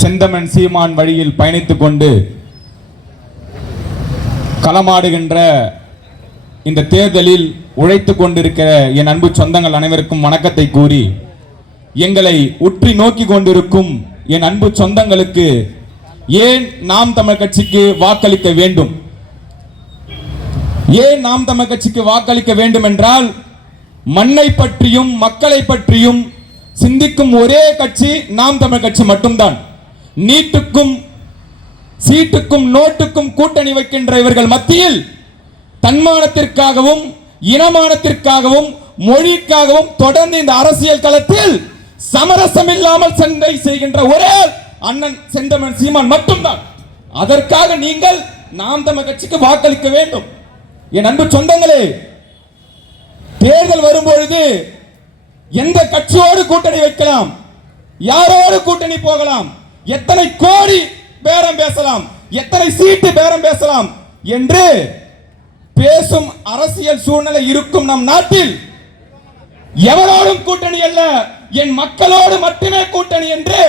செந்தமன் சீமான் வழியில் பயணித்துக் கொண்டு களமாடுகின்ற இந்த தேர்தலில் உழைத்துக் கொண்டிருக்கிற என் அன்பு சொந்தங்கள் அனைவருக்கும் வணக்கத்தை கூறி, எங்களை உற்றி நோக்கி கொண்டிருக்கும் என் அன்பு சொந்தங்களுக்கு ஏன் நாம் தமிழர் கட்சிக்கு வாக்களிக்க வேண்டும், ஏன் நாம் தமிழர் கட்சிக்கு வாக்களிக்க வேண்டும் என்றால், மண்ணை பற்றியும் மக்களை பற்றியும் சிந்திக்கும் ஒரே கட்சி நாம் தமிழர் கட்சி மட்டும்தான். நீட்டுக்கும் சீட்டுக்கும் நோட்டுக்கும் கூட்டணி வைக்கின்ற இவர்கள் மத்தியில் தன்மானத்திற்காகவும் இனமானத்திற்காகவும் மொழிக்காகவும் தொடர்ந்து இந்த அரசியல் களத்தில் சமரசம் இல்லாமல் சண்டை செய்கின்ற ஒரே அண்ணன் செந்தமன் சீமான் மட்டும்தான். அதற்காக நீங்கள் நாம் தமிழர் கட்சிக்கு வாக்களிக்க வேண்டும். என் அன்பு சொந்தங்களே, தேர்தல் வரும்பொழுது எந்த கட்சியோடு கூட்டணி வைக்கலாம், யாரோடு கூட்டணி போகலாம், எத்தனை கோடி பேரம் பேசலாம், எத்தனை சீட்டு பேரம் பேசலாம் என்று பேசும் அரசியல் சூழ்நிலை இருக்கும் நம் நாட்டில் எவரோடும் கூட்டணி அல்ல, என் மக்களோடு மட்டுமே கூட்டணி என்று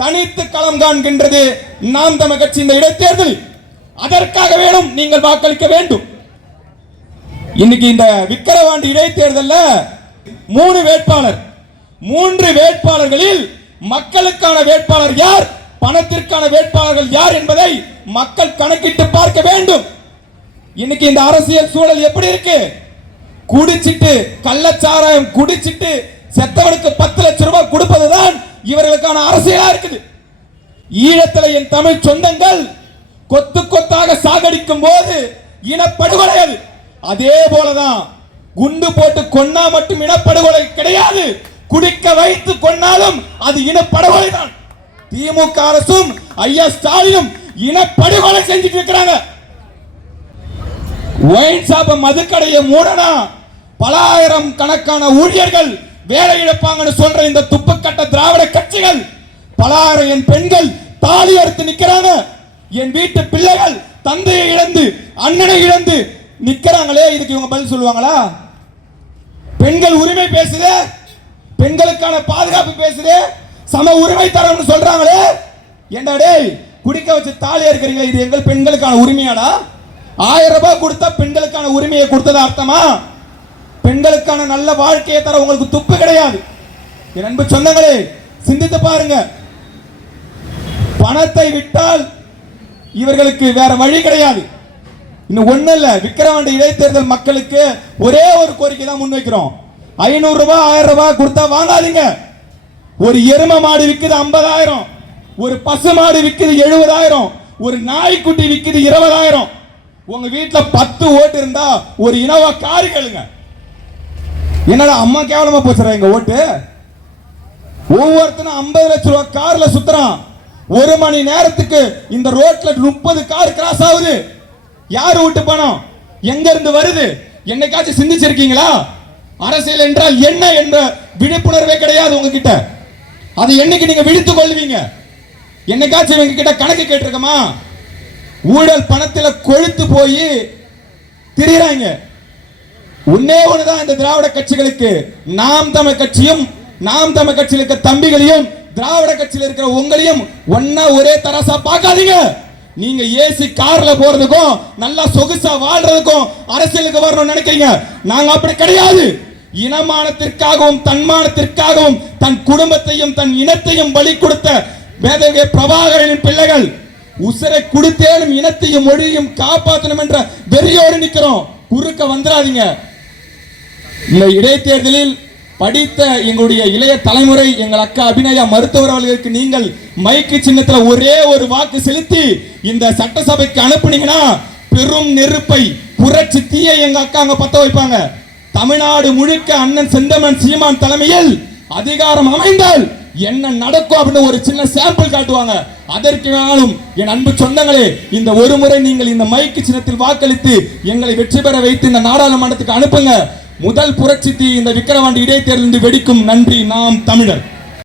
தனித்து களம் காண்கின்றது நாம் தமிழர் கட்சி இந்த இடைத்தேர்தல். அதற்காக வேணும் நீங்கள் வாக்களிக்க வேண்டும். இன்னைக்கு இந்த விக்கிரவாண்டி இடைத்தேர்தலில் 3 வேட்பாளர்களில் மக்களுக்கான வேட்பாளர் யார், பணத்திற்கான வேட்பாளர்கள் யார் என்பதை மக்கள் கணக்கிட்டு பார்க்க வேண்டும். இன்னைக்கு இந்த அரசியல் சூழல் எப்படி இருக்கு? குடிச்சிட்டு கள்ளச்சாராயம் குடிச்சிட்டு செத்தவனுக்கு 10 லட்சம் ரூபாய் கொடுப்பதுதான் இவர்களுக்கான அரசியலா இருக்குது. ஈழத்தில் என் தமிழ் சொந்தங்கள் கொத்து கொத்தாக சாகடிக்கும் போது இனப்படுகொலை அது. அதே போலதான் குண்டு போட்டு கொன்னா மட்டும் இனப்படுகொலை கிடையாது, குடிக்க வைத்து கொன்னாலும் அது இனப்படுகொலை தான். திமுக அரசும் ஐயா ஸ்டாலினும் இனப்படுகொலை செஞ்சுட்டு இருக்கிறாங்க. ஒயின் ஷாப் மதுக்கடையை மூடனா பல ஆயிரம் கணக்கான ஊழியர்கள் வேலை இழப்பாங்கன்னு சொல்ற இந்த துப்புக்கட்ட திராவிட கட்சிகள், பல ஆயிரம் என் பெண்கள் தாலி அறுத்து நிக்கிறாங்க. என் வீட்டு பிள்ளைகள் தந்தையை இழந்து அண்ணனை இழந்து நிக்கிறாங்களே, இதுக்கு இவங்க பதில் சொல்லுவாங்களா? பெண்கள் உரிமை பேசுது, பெண்களுக்கான பாதுகாப்பு பேசுது, சம உரிமை தரம்னு சொல்றாங்களே. ஏண்டா டேய், குடிக்க வச்சு தாலி இருக்கிறீங்களே, இது எங்கள் பெண்களுக்கான உரிமையாடா? 1000 ரூபாய் கொடுத்தா பெண்களுக்கான உரிமையை கொடுத்தது அர்த்தமா? பெண்களுக்கான நல்ல வாழ்க்கையை தர உங்களுக்கு துப்பு கிடையாது. என் அன்பு சொந்தங்களே, சிந்தித்து பாருங்க. பணத்தை விட்டால் இவர்களுக்கு வேற வழி கிடையாது. இன்னும் ஒண்ணு இல்ல, விக்கிரவாண்டி இடைத்தேர்தல் மக்களுக்கு ஒரே ஒரு கோரிக்கை தான் முன்வைக்கிறோம். 500 ரூபாய் 1000 ரூபாய் கொடுத்தா வாங்காதீங்க. ஒரு எரும மாடு விக்குது 50,000, ஒரு பசு மாடு விக்குது 70,000, ஒரு நாய்க்குட்டி விக்குது 20,000. உங்க வீட்டுல 10 ஓட்டு இருந்தா ஒரு இனோவா கார் கேளுங்க. என்னடா அம்மா கேவலமா போச்சுறா எங்க ஓட்டு? ஒவ்வொருத்தனும் 50 லட்சம் ரூபாய் கார்ல சுத்துறான். 1 மணி நேரத்துக்கு இந்த ரோட்ல 30 கார் கிராஸ் ஆகுது. யாரு விட்டு பணம் எங்க இருந்து வருது? என்னைக்காச்சும் சிந்திச்சிருக்கீங்களா? அரசியல் என்றால் என்ன என்ற விழிப்புணர்வே கிடையாது உங்ககிட்ட. அது என்னைக்கு நீங்க விழித்துக் கொள்வீங்க? என்னைக்காச்சும் எங்க கிட்ட கணக்கு கேட்டிருக்கமா? ஊழல் பணத்துல கொழுத்து போய் திரிறாங்க. ஒன்னே ஒண்ணுதான் இந்த திராவிட கட்சிகளுக்கு, நாம் தமிழ் கட்சியும் நாம் தமிழ் கட்சியில் இருக்க தம்பிகளையும் திராவிட கட்சியில் இருக்கிற உங்களையும் ஒன்னா ஒரே தராசா பார்க்காதீங்க. நீங்க ஏசி கார்ல போறதுக்கும் நல்லா சொகுசா வாழ்றதுக்கும் அரசியலுக்கு வரணும்னு நினைக்கிறீங்க. நாங்க அப்படி கிடையாது. இனமானத்திற்காகவும் தன்மானத்திற்காகவும் தன் குடும்பத்தையும் தன் இனத்தையும் பலி கொடுத்த மேதகு பிரபாகரனின் பிள்ளைகள். உசிரை கொடுத்தேனும் இனத்தையும் மொழியையும் காப்பாற்றணும் என்ற வெறியோடு நிக்கிறோம். குறுக்க வந்துடாதீங்க. இந்த இடைத்தேர்தலில் படித்த எங்களுடைய இளைய தலைமுறை, எங்கள் அக்கா அபிநயா மருத்துவர் அவர்களுக்கு நீங்கள் மைக்கு சின்னத்தில் ஒரே ஒரு வாக்கு செலுத்தி இந்த சட்டசபைக்கு அனுப்புனீங்கன்னா பெரும் நெருப்பை புரட்சி தீயை எங்க அக்கா அங்க பத்த வைப்பாங்க. தமிழ்நாடு முழுக்க அண்ணன் செந்தமன் சீமான் தலைமையில் அதிகாரம் அமைந்தால் என்ன நடக்கும் அப்படின்னு ஒரு சின்ன சாம்பிள் காட்டுவாங்க. அதற்கு மேலும் என் அன்பு சொந்தங்களே, இந்த ஒரு முறை நீங்கள் இந்த மைக்கு சின்னத்தில் வாக்களித்து எங்களை வெற்றி பெற வைத்து இந்த நாடாளுமன்றத்துக்கு அனுப்புங்க. முதல் புரட்சி தீ இந்த விக்கிரவாண்டி இடைத்தேர்தலில் வெடிக்கும். நன்றி. நாம் தமிழர்.